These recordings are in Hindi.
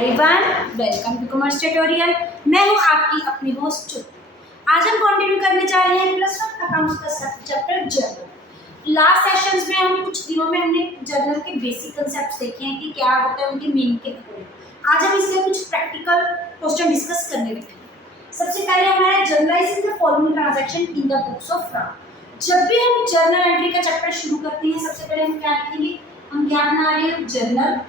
Everyone, welcome to commerce tutorial. मैं हूं आपकी अपनी होस्ट चुप। आज हम कंटिन्यू करने जा रहे हैं प्लस वन अकाउंट्स का चैप्टर जर्नल। लास्ट सेशंस में हम कुछ दिनों में हमने जर्नल के बेसिक कांसेप्ट्स देखे हैं कि क्या होता है, उनकी मीनिंग के अकॉर्डिंग। आज हम इसके कुछ प्रैक्टिकल क्वेश्चन डिस्कस करने लगे हैं। सबसे पहले हमारा journalising the following transaction in the books of Ram. जब भी हम जर्नल एंट्री का चैप्टर शुरू करते हैं, सबसे पहले हम क्या लिखेंगे? हम क्या बना रहे हैं? Journal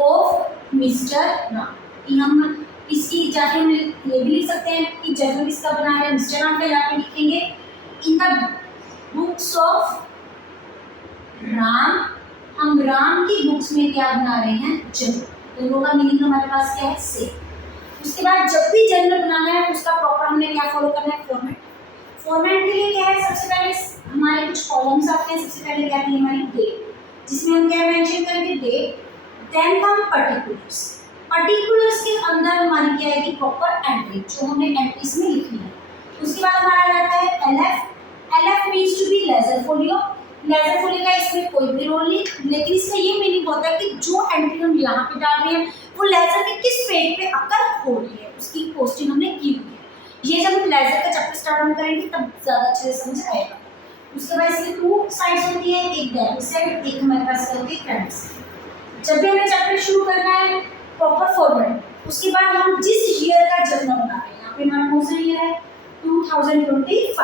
of mister Ram. हम इसकी जाके हम ये भी लिख सकते हैं कि जर्नल किसका बना रहे हैं? मिस्टर राम का। यहाँ पे लिखेंगे in the books of Ram. हम राम की बुक्स में क्या बना रहे हैं? जर्नल। दोनों का मीनिंग हमारे पास क्या है? सेम। उसके बाद जब भी जर्नल बनाना है उसका प्रॉपर हमें क्या फॉलो करना है? फॉर्मेट। फॉर्मेट के लिए क्या है? सबसे पहले हमारे कुछ कॉलम्स आते हैं। सबसे पहले क्या है? हमारी डेट, जिसमें हम क्या मेंशन करेंगे? Date. Then come particulars. Particulars के अंदर हमारी क्या है कि प्रॉपर एंट्री, जो हमने एंट्रीज में लिखनी है। उसके बाद हमारा आता है LF. LF means to be ledger folio. Ledger folio का इसमें कोई भी रोल नहीं, लेकिन इसका ये मीनिंग होता है कि जो एंट्री हम यहाँ पे डाल रहे हैं वो लेजर के किस पेज पे अकर हो रही है, उसकी पोस्टिंग हमने की हुई है। ये जब हम लेजर का चैप्टर स्टार्ट हम करेंगे तब ज्यादा अच्छे से समझ आएगा। उसके बाद इसकी टू साइड्स होती है, एक डेबिट साइड, एक हमारे पास होती है क्रेडिट साइड। जब भी हमें चैप्टर शुरू करना है प्रॉपर फॉर्मेट। उसके बाद हम जिस ईयर का जर्नल बना रहे हैं, यहाँ पे हमारा कौन सा ईयर है? 2025,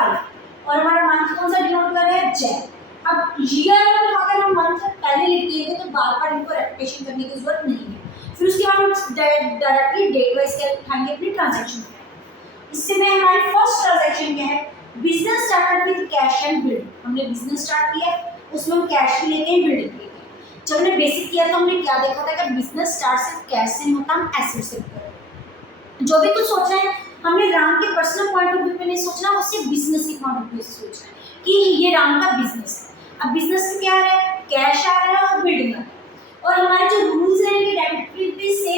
और हमारा मंथ कौन सा डिनोट कर रहा है? जैन। अब ईयर अगर हम मंथ पहले लिख दिए तो बार बार इनको रेपिटेशन करने की जरूरत नहीं है। फिर उसके बाद हम डायरेक्टली डेट वाइज क्या उठाएंगे? अपनी ट्रांजेक्शन। इससे में हमारी फर्स्ट ट्रांजेक्शन क्या है? Business started with cash and building. हमने बिजनेस स्टार्ट किया, उसमें हम कैश भी लेके बिल्डिंग। जब हमने बेसिक किया तो हमने क्या देखा था कि बिजनेस स्टार्ट सिर्फ कैश से नहीं होता, हम एसेट से करते। जो भी कुछ सोचना है हमने राम के पर्सनल पॉइंट ऑफ व्यू में नहीं सोचना, उससे बिजनेस के पॉइंट ऑफ व्यू से सोचना है कि ये राम का बिजनेस है। अब बिजनेस में क्या आ रहा है? कैश आ रहा है और बिल्डिंग आ रहा है। और हमारे जो रूल्स रहेंगे डेबिट से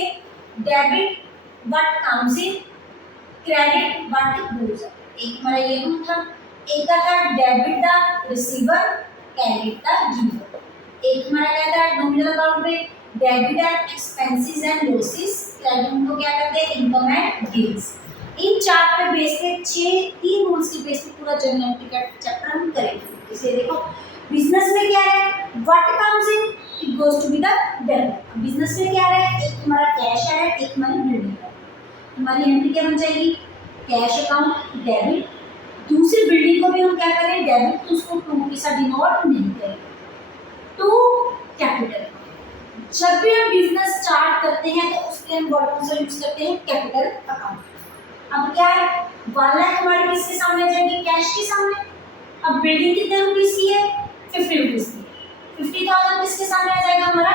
debit what comes in, credit what goes out. एक हमारा ये रूल था। एक का था debit the receiver, credit the giver. एक हमारा क्या था? नॉमिनल अकाउंट में debit and expenses and losses, credit को क्या करते हैं? Income and gains. इन चार पे बेस पे तीन रूल्स के बेस पे पूरा जर्नल एंट्री का चैप्टर हम करेंगे। इसे देखो, बिजनेस में क्या है? What comes in, it goes to be the debit. Business में क्या है? एक हमारा कैश है, एक हमारी बिल्डिंग है। हमारी एंट्री क्या बन जाएगी? Cash account debit. दूसरी बिल्डिंग को भी हम क्या करें? डेबिट, तो उसको टू के साथ डिनोट नहीं करेंगे। To capital. जब भी हम बिजनेस स्टार्ट करते हैं तो उसके हम वर्ड से यूज करते हैं कैपिटल अकाउंट। अब क्या है? 1 लाख हमारे किसके सामने आ जाएगी? कैश के सामने। अब बिल्डिंग कितने रुपीस की है? 50 रुपीस की। 50,000 किसके सामने आ जाएगा? हमारा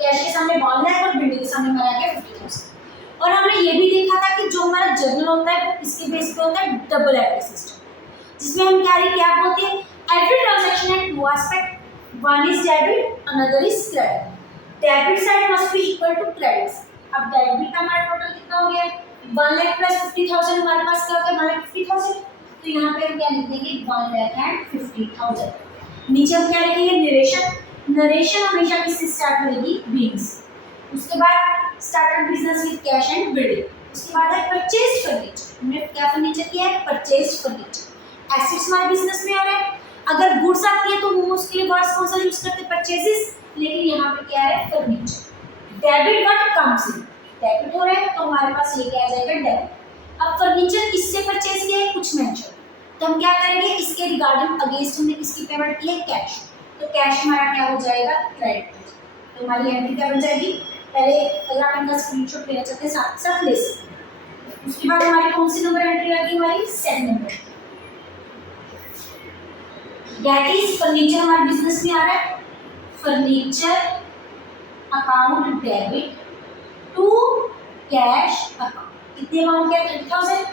कैश के सामने 1 लाख और बिल्डिंग के सामने हमारा आ गया 50,000। और हमने ये भी देखा था कि जो हमारा जर्नल होता है वो इसके बेस पे होता है डबल एंट्री सिस्टम, जिसमें हम क्या बोलते हैं? Every transaction has to aspect, one is debit, another is credit. Debit side must be equal to credit side. अब डेबिट का हमारा टोटल कितना हो गया? 1 लाख प्लस 50,000। हमारे पास क्या होगा? 1,50,000। तो यहाँ पे हम क्या लिख देंगे? 1,50,000। नीचे हम क्या लिखेंगे? नरेशन। नरेशन हमेशा किससे स्टार्ट होगी? बीइंग से। उसके बाद started business with cash and building. उसके बाद है परचेज फर्नीचर। हमने क्या फर्नीचर किया है? Purchase furniture. एसेट्स हमारे बिजनेस में आ रहा है। अगर गुड्स आती है तो वो उसके लिए वर्ड्स कौन सा यूज करते हैं? परचेजेस। लेकिन यहाँ पे क्या है? Furniture. Debit what comes in, debit हो रहा है तो हमारे पास ये क्या आ जाएगा? डेबिट। अब फर्नीचर किससे परचेज किया है? कुछ मेंशन, तो हम क्या करेंगे? इसके रिगार्डिंग अगेंस्ट हमने किसकी पेमेंट की है? कैश। तो कैश हमारा क्या हो जाएगा? क्रेडिट। तो हमारी एंट्री क्या बन जाएगी? पहले अगर आप इनका स्क्रीनशॉट लेना चाहते हैं साथ साथ ले सकते हैं। उसके बाद हमारी कौन सी नंबर एंट्री आ गई? हमारी second number. That is furniture हमारे बिजनेस में आ रहा है। Furniture account debit to cash account. कितने अमाउंट क्या? 30,000।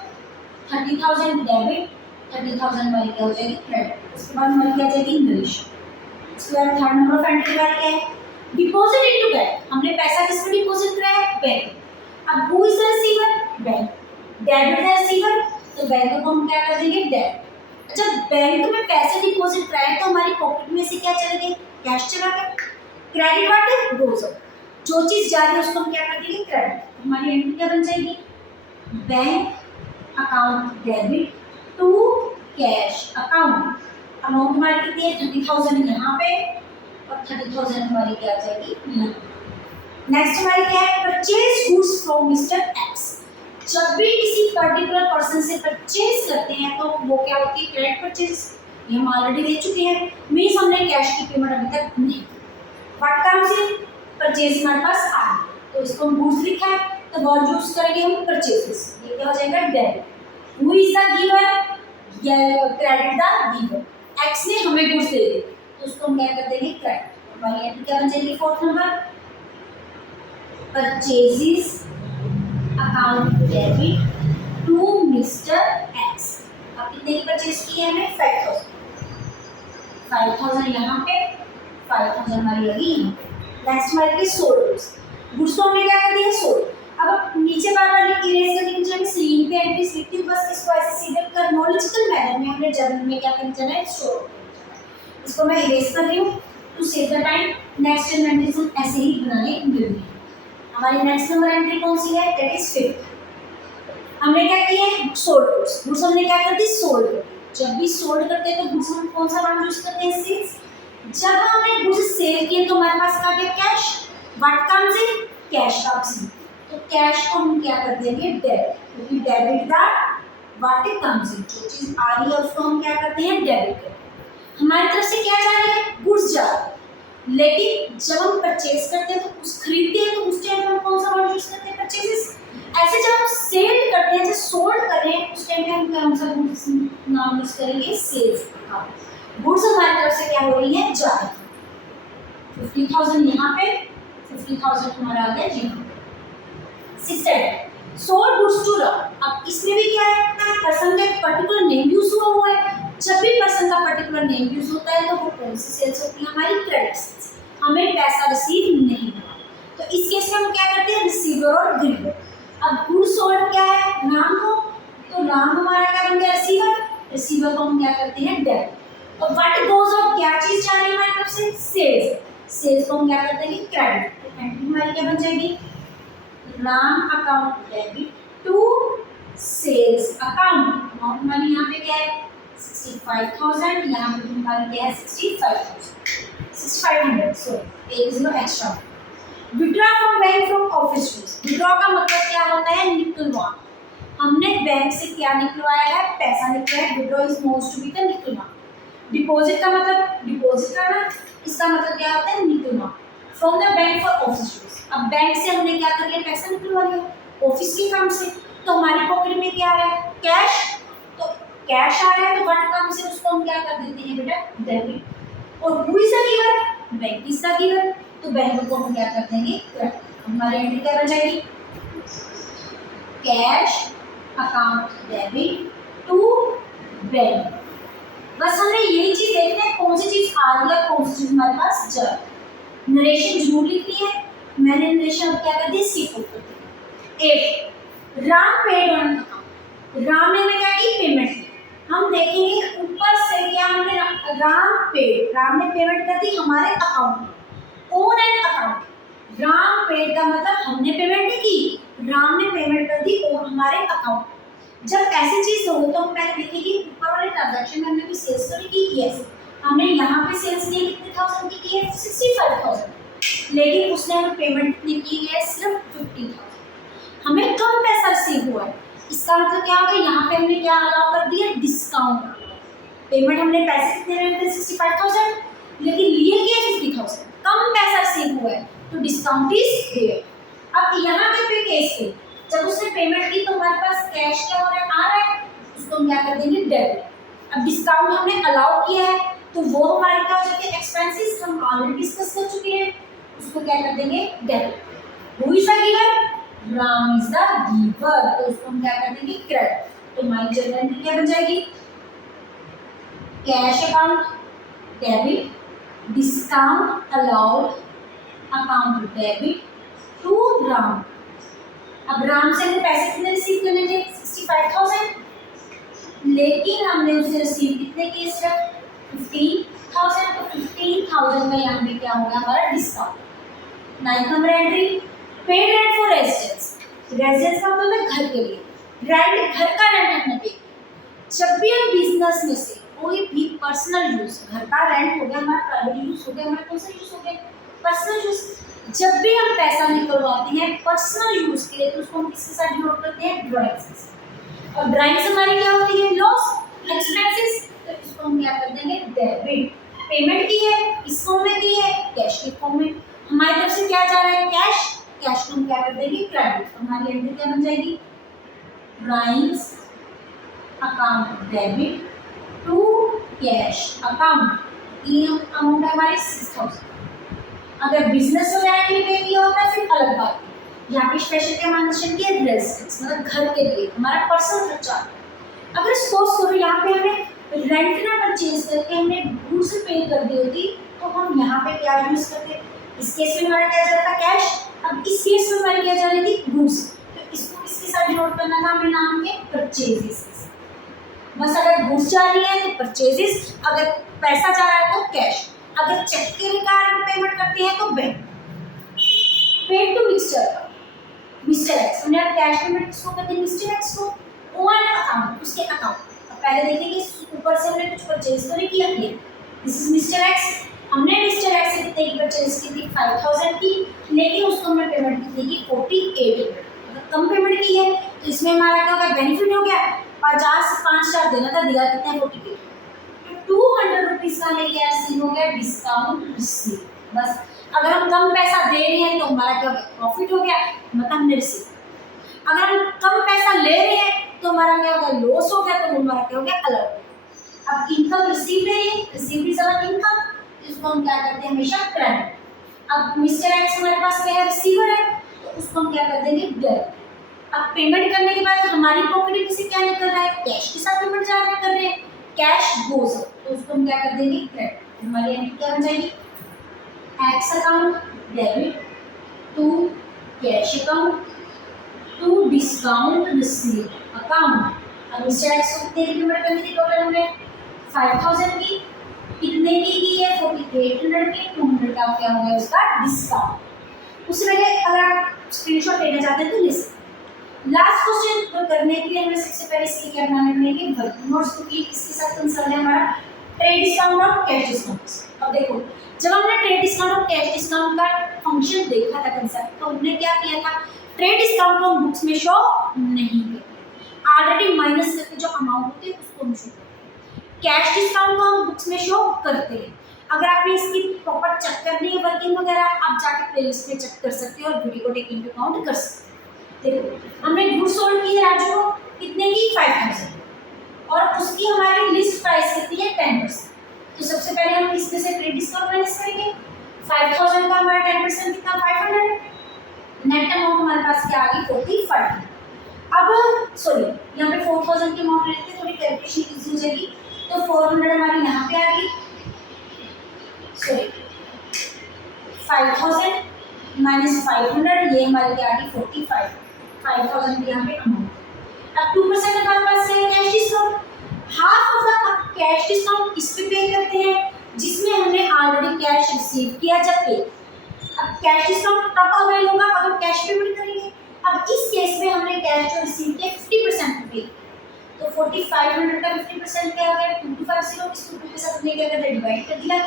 30,000 डेबिट, 30,000 हमारी क्या हो जाएगी? क्रेडिट। उसके बाद हमारी क्या जाएगी? नरेशन। उसके बाद थर्ड नंबर ऑफ एंट्री हमारी क्या है? Deposit into bank. हमने पैसा किसमें डिपॉजिट कराया है? बैंक। अब who is the receiver? Bank. Debit the receiver, तो बैंक को हम क्या कर देंगे? डेबिट। जब बैंक में पैसे डिपॉजिट कराए तो हमारी पॉकेट में से क्या चले गए? कैश चला गया। Credit what goes out. जो चीज जा रही है उसको हम क्या कर देंगे क्रेडिट। हमारी एंट्री क्या बन जाएगी, bank account debit to cash account. Amount हमारी कितनी है 30,000 यहाँ पे और 30,000 हमारी क्या आ जाएगी यहाँ। नेक्स्ट हमारी क्या है, purchase goods from mister x. जब भी किसी पर्टिकुलर पर्सन से परचेज करते हैं तो वो क्या होती है क्रेडिट परचेज, ये हम ऑलरेडी देख चुके हैं। मीन्स हमने कैश की पेमेंट अभी तक नहीं की। व्हाट कम्स इन, परचेज हमारे पास आ गया तो इसको हम गुड्स लिखा है तो वर्ड यूज करेंगे हम परचेजेस, ये क्या हो जाएगा debit. Who is the giver, credit the giver. X ने हमें गुड्स दे दी तो उसको हम क्या कर देंगे क्रेडिट। हमारी एंट्री क्या बन जाएगी fourth number, purchases account debit to mister X. अब कितने की परचेज की है हमने 5,000, 5,000 यहाँ पे 5,000 हमारी लगी यहाँ पे। नेक्स्ट हमारी सोल्ड गुड्स को हमने क्या कर दिया सोल्ड। अब नीचे बार बार इरेज करने की जगह स्क्रीन पे एंट्रीज लिखती हूँ, बस इसको ऐसे सीधे क्रोनोलॉजिकल मैनर में हमने जर्नल में क्या करना जाना है शो। इसको मैं इरेज कर रही हूँ to save the time. Next entries हम ऐसे ही बनाने मिलेंगे। हमारी नेक्स्ट नंबर एंट्री कौन सी है, दैट इज 5। हमने क्या किया है सोल्ड गुड्स, गुड्स हमने क्या कर दी सोल्ड। जब भी सोल्ड करते हैं तो गुड्स हम कौन सा वर्ड यूज करते हैं सेल्स। जब हमने गुड्स सेल किए तो हमारे पास क्या गया cash. What comes in, cash comes in. तो कैश को हम क्या कर देंगे डेबिट, क्योंकि debit that what it comes in, जो चीज आ रही है उसको हम क्या करते हैं डेबिट करते हैं। हमारी तरफ से क्या जा रही है गुड्स जा रही है, लेकिन जब हम परचेज करते हैं तो उस खरीदते हैं तो उस टाइम हम कौन सा वर्ड यूज करते हैं परचेजेस। ऐसे जब हम सेल करते हैं, जब सोल्ड कर रहे हैं उस टाइम पे हम कौन सा गुड्स नाम यूज करेंगे सेल्स। गुड्स हमारी तरफ से क्या हो रही है जा रही है। 50,000 यहाँ पे 50,000 हमारा आ गया यहाँ पे। Sold goods to raw. अब इसमें भी क्या है पर्सन का पर्टिकुलर नेम यूज हुआ है। जब भी पर्सन का पर्टिकुलर नेम यूज होता है तो वो कौन सी सेल्स होती है हमारी क्रेडिट सेल्स, हमें पैसा रिसीव नहीं हुआ। तो इस केस में हम क्या करते हैं रिसीवर और गिवर। अब गुड सोल्ड क्या है नाम को, तो नाम हमारा क्या बन गया रिसीवर, रिसीवर को हम क्या करते हैं डेबिट। और व्हाट गोज आउट क्या चीज जा रही है हमारी तरफ से सेल्स, सेल्स को हम क्या करते हैं क्रेडिट। तो एंट्री हमारी क्या बन जाएगी Ram account debit to sales account. Amount हमारी यहाँ पे क्या है 65,000, यहाँ पे हमारी क्या है 65,000 sorry 1 0 extra. Withdraw from bank from office use. Withdraw का मतलब क्या होता है निकलवा। हमने बैंक से क्या निकलवाया है पैसा निकलवाया है। Withdraw is known to be the निकलवा। डिपॉजिट का मतलब डिपॉजिट करना, इसका मतलब क्या होता है निकलवा। From the bank for office use. अब बैंक से हमने क्या कर लिया पैसा निकलवा लिया ऑफिस के काम से, तो हमारी पॉकेट में क्या है कैश। तो कैश आ रहा है तो व्हाट कम्स से उसको हम क्या कर देते हैं बेटा डेबिट। और who is the giver, bank is the giver, तो बैंक को हम क्या कर देंगे क्रेडिट। हमारी एंट्री क्या बन जाएगी cash account debit to bank. बस हमने यही चीज देखना है कौन सी चीज आ रही है कौन सी चीज हमारे पास जा रही है। नरेशन जरूर लिखनी है, मैंने नरेशन अब क्या कर दी C4 कर दी। 8 Ram paid on account. Ram ने हमें क्या की पेमेंट की। हम देखेंगे ऊपर से क्या हमने राम पेड, राम ने पेमेंट कर दी हमारे अकाउंट में on an account. Ram paid का मतलब हमने पेमेंट नहीं की, राम ने पेमेंट कर दी ऑन हमारे अकाउंट। जब ऐसी चीज हो तो हम पहले देखेंगे ऊपर वाले ट्रांजैक्शन में हमने कोई सेल्स तो नहीं की। यस हमने यहाँ पे सेल्स की कितने थाउजेंड की है 65,000, लेकिन उसने हमें पेमेंट कितनी की है सिर्फ 50,000। हमें कम पैसा रिसीव हुआ है, इसका मतलब क्या होगा यहाँ पे हमने क्या अलाउ कर दिया डिस्काउंट। पेमेंट हमने पैसे कितने रहे थे 65,000, लेकिन लिए गए 50,000, कम पैसा रिसीव हुआ है तो डिस्काउंट इज देयर। अब यहाँ पे केस पे जब उसने पेमेंट की तो हमारे पास कैश क्या हो रहा है आ रहा है, उसको हम क्या कर देंगे डेबिट। अब डिस्काउंट हमने अलाउ किया है तो वो हमारे पास जो कि एक्सपेंसेस हम ऑलरेडी डिस्कस कर चुके हैं, उसको क्या कर देंगे debit. Who is the giver, Ram is the giver, तो उसको हम क्या कर देंगे क्रेडिट। तो हमारी जनरल एंट्री क्या बन जाएगी cash account debit discount allowed account debit to Ram. अब राम से हमने पैसे कितने रिसीव करने थे 65,000, लेकिन हमने उसे रिसीव कितने किए सिर्फ 15,000। तो 15,000 का यहाँ पे क्या होगा हमारा discount. 9 number entry, paid rent for residence. Residence का मतलब है घर के लिए, रेंट घर का रेंट हमने पे। जब भी हम बिजनेस में से कोई भी पर्सनल यूज, घर का रेंट हो गया हमारा, प्राइवेट यूज हो गया हमारा, कौन सा यूज हो गया, पर्सनल यूज, जब भी हम पैसा निकलवाते हैं पर्सनल यूज के लिए तो उसको हम किसके साथ डिनोट करते हैं, ड्राइंग्स के साथ। और ड्राइंग्स हमारी क्या होती है, लॉस एक्सपेंसेस, तो इसको हम क्या कर देंगे, डेबिट। पेमेंट की है किस फॉर्म में की है, कैश के फॉर्म में, हमारी तरफ से क्या जा रहा है, कैश, कैश को हम क्या कर देंगे, क्रेडिट। हमारी एंट्री क्या बन जाएगी, drawings account debit to cash account, ये अमाउंट है हमारी 6000। अगर बिजनेस वगैरह के लिए पे किया होता है फिर अलग बात है। यहाँ पे स्पेशल क्या मेंशन किया, रेजिडेंस मतलब घर के लिए हमारा पर्सनल खर्चा। अगर सपोज करो यहाँ पे हमें रेंट ना परचेज करके हमने गुड्स पे कर दी होती तो हम यहाँ पे क्या यूज करते, इस केस में हमारा क्या जा रहा था, कैश। अब इस केस में हमारी क्या जा रही थी, गुड्स, तो इसको किसके साथ नोट करना था हमें, नाम के परचेजेस। बस अगर गुड्स जा रही है तो परचेजेस, अगर पैसा जा रहा है तो कैश, अगर चेक के रिगार्डिंग पेमेंट करते हैं तो bank. Paid to mister X, हमने अब कैश पेमेंट किसको करते हैं, मिस्टर एक्स को, ऑन अकाउंट, उसके अकाउंट। अब पहले देखेंगे ऊपर से हमने कुछ परचेज तो नहीं किया, दिस इज मिस्टर एक्स। हमने मिस्टर एक्स से कितने की परचेज की थी, 5000 की, लेकिन उसको हमने पेमेंट की थी 4800, मतलब कम पेमेंट की है। तो इसमें हमारा क्या हो गया, बेनिफिट हो गया, 50 5 स्टार देना था, दिया कितने, 48। 200 रुपीज का लेके रिसीव हो गया, डिस्काउंट रिसीव। बस अगर हम कम पैसा दे रहे हैं तो हमारा क्या हो गया, प्रॉफिट हो गया, मतलब हमने रिसीव। अगर हम कम पैसा ले रहे हैं तो हमारा क्या हो गया, लॉस हो गया, तो हमारा क्या हो गया, अलग। अब इनकम रिसीव रहे हैं, रिसीव इज अवर इनकम, इसको हम क्या करते हैं, हमेशा क्रेडिट। अब मिस्टर एक्स हमारे पास क्या है, रिसीवर है, तो उसको हम क्या कर देंगे, डेबिट। अब पेमेंट करने के बाद हमारी पॉकेट में से क्या निकल रहा है, कैश के साथ पेमेंट जा रहे कर रहे हैं, कैश गोज, तो उसको हम क्या कर देंगे, क्रेडिट। हमारी एंट्री क्या बन जाएगी, X account debit to cash account to discount received account. अब मिस्टर एक्स को कितने की पेमेंट करनी थी, टोटल हमने 5000 की, कितने की है, 4800 की, 200 का क्या हो गया उसका डिस्काउंट। उस वजह अगर आप स्क्रीनशॉट लेना चाहते हैं तो ले सकते। लास्ट क्वेश्चन करने के लिए हमें सबसे पहले इसके क्या बनाने पड़ेंगे, वर्किंग नोट्स, क्योंकि इसके साथ कंसर्न है हमारा ट्रेड डिस्काउंट और कैश डिस्काउंट। अब देखो जब हमने ट्रेड डिस्काउंट और कैश डिस्काउंट का फंक्शन देखा था कंसेप्ट, तो हमने क्या किया था, ट्रेड डिस्काउंट को हम बुक्स में शो नहीं करते, ऑलरेडी माइनस करके जो अमाउंट होती है उसको हम शो करते हैं। कैश डिस्काउंट को हम बुक्स में शो करते हैं। अगर आपने इसकी प्रॉपर चेक करनी है वर्किंग वगैरह, आप जाके प्लेलिस्ट में चेक कर सकते हो और वीडियो को टेक इनटू अकाउंट कर सकते हो। देखो हमने गुड्स सोल्ड की है राजू को, कितने की, 5000, और उसकी हमारी लिस्ट प्राइस कितनी है, 10%। तो सबसे पहले हम इसमें से ट्रेड डिस्काउंट माइनस करेंगे, 5000 का हमारा 10% कितना, 500, नेट अमाउंट हमारे पास क्या आ गई, 45। अब सॉरी यहाँ पे 4000 की अमाउंट लेते हैं, थोड़ी कैलकुलेशन इजी हो जाएगी, तो 400 हमारी यहाँ पे आ गई, सॉरी 5000 माइनस 500, ये हमारी क्या आ गई, 45। 5000 यहाँ पे अमाउंट। अब 2% हमारे पास है cash discount, half of the cash discount इस पे पे करते हैं जिसमें हमने ऑलरेडी कैश रिसीव किया जब पे। अब कैश डिस्काउंट तब अवेल होगा अगर कैश पेमेंट करेंगे। अब इस केस में हमने कैश जो रिसीव किया 50% पे, तो 4500 का 50% क्या हो गया, 2250, इसको 2 के साथ हमने क्या कर दिया, डिवाइड कर दिया।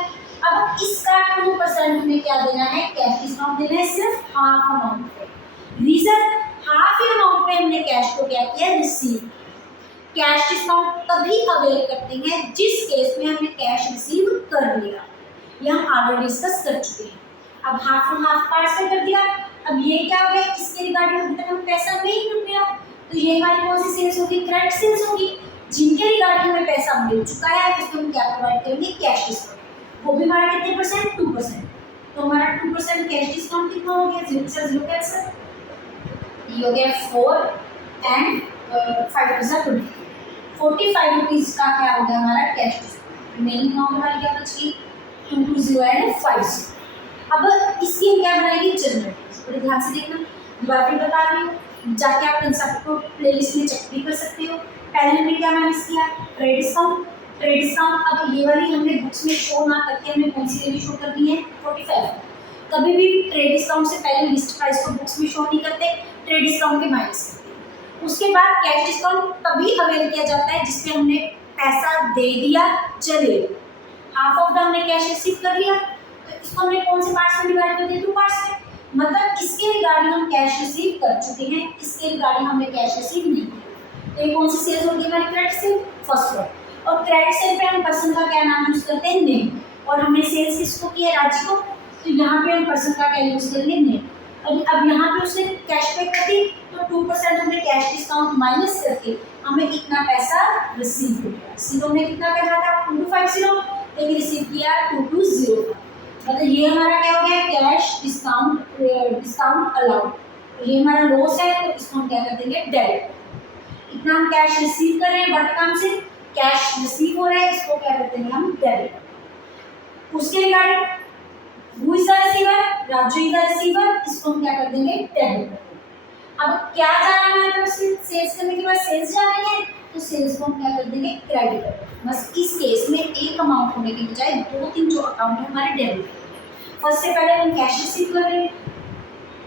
अब इसका 2% हमें क्या देना है, कैश डिस्काउंट देना है, सिर्फ हाफ अमाउंट पे। रीजन, हाफ ही अमाउंट पे हमने कैश को क्या किया, रिसीव। कैश डिस्काउंट तभी अवेल करते हैं जिस केस में हमने कैश रिसीव कर लिया, ये हम ऑलरेडी डिस्कस कर चुके हैं। अब हाफ और हाफ पार्ट्स में कर दिया। अब ये क्या हो गया, इसके रिगार्डिंग अभी तक हमें पैसा नहीं मिल गया, तो ये हमारी कौन सी सेल्स होगी, क्रेडिट सेल्स होगी। जिनके रिगार्डिंग हमें पैसा मिल चुका है उसको हम क्या प्रोवाइड करेंगे, कैश डिस्काउंट। वो भी हमारा कितने परसेंट, 2%। तो हमारा 2% कैश डिस्काउंट कितना हो गया, 0 से 0 कैंसिल, ये हो गया 4 एंड 5 20, 45 रुपीज का क्या हो गया हमारा कैश डिस्काउंट। रिमेनिंग अमाउंट हमारी क्या बच गई, 220 एंड 50। अब इसकी हम क्या बनाएंगे, जनरल। थोड़ी ध्यान से देखना, दोबारा भी बता रही हूँ, जाके आप कंसेप्ट को प्लेलिस्ट में चेक भी कर सकते हो। पहले हमने क्या मैनेज किया, ट्रेड डिस्काउंट। ट्रेड डिस्काउंट अब ये वाली हमने बुक्स में शो ना करके हमने कौन सी वैल्यू शो कर दी है, 45। कभी भी ट्रेड डिस्काउंट से पहले लिस्ट प्राइस को बुक्स में शो नहीं करते, ट्रेड डिस्काउंट के माइनस करते हैं। उसके बाद कैश डिस्काउंट तभी अवेल किया जाता है जिसमें हमने पैसा दे दिया, चले हाफ ऑफ द हमने कैश रिसीव कर लिया, तो इसको हमने कौन से पार्ट्स में डिवाइड कर दिया, 2 पार्ट्स में। मतलब इसके रिगार्डिंग हम कैश रिसीव कर चुके हैं, इसके रिगार्डिंग हमने कैश रिसीव नहीं किया। तो ये कौन सी सेल्स होगी हमारी, क्रेडिट सेल, फर्स्ट फ्लोर। और क्रेडिट सेल पे हम पर्सन का क्या नाम यूज करते हैं, नेम। और हमने सेल्स किसको किया, राजी को, तो यहाँ पे हम पर्सन का क्या यूज करेंगे, नेम। अब यहाँ पे उसने कैश पे कर दी, तो 2% हमने कैश डिस्काउंट माइनस करके हमें कितना पैसा रिसीव हो गया। रिसीव हमने कितना पैसा था, 2250, लेकिन रिसीव किया 2205। मतलब ये हमारा क्या हो गया, कैश डिस्काउंट अलाउड। ये हमारा लॉस है, तो इसको हम क्या कर देंगे, डेबिट। इतना हम कैश रिसीव कर रहे हैं, बट काम से कैश रिसीव हो रहा है, इसको क्या करते हैं हम, डेबिट। उसके regarding who is the receiver, Raju is the receiver, इसको हम क्या कर देंगे, डेबिट। अब क्या जाना है हमारे पास, सेल्स करने के बाद सेल्स जानी है, तो सेल्स को हम क्या कर देंगे, क्रेडिट। बस इस केस में एक अमाउंट होने के बजाय 2-3 जो अकाउंट है हमारे डेबिट। फर्स्ट से पहले हम कैश रिसीव कर रहे हैं,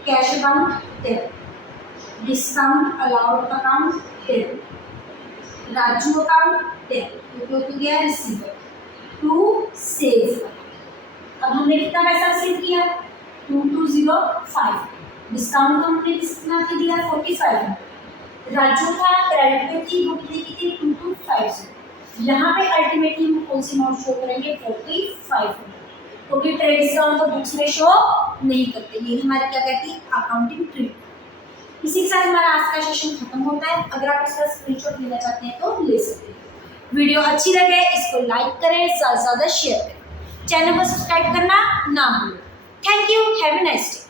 cash account debit, discount allowed account debit, Raju account debit, क्योंकि हो गया रिसीवर टू सेल्स। अब हमने कितना पैसा रिसीव किया, 2205। डिस्काउंट हमने कितना दिया, 45। राजू था क्रेडिट पे थी, वो कितनी की थी, 2250। यहाँ पे अल्टीमेटली हम कौन सी अमाउंट शो करेंगे, 45, क्योंकि ट्रेड डिस्काउंट को बुक्स में शो नहीं करते। ये हमारी क्या कहती है, अकाउंटिंग ट्रिक। इसी के साथ हमारा आज का सेशन खत्म होता है। अगर आप इसका स्क्रीनशॉट लेना चाहते हैं तो ले सकते हैं। वीडियो अच्छी लगे इसको लाइक करें, ज़्यादा से ज़्यादा शेयर करें, चैनल को सब्सक्राइब करना ना भूलें। Thank you, have a nice day.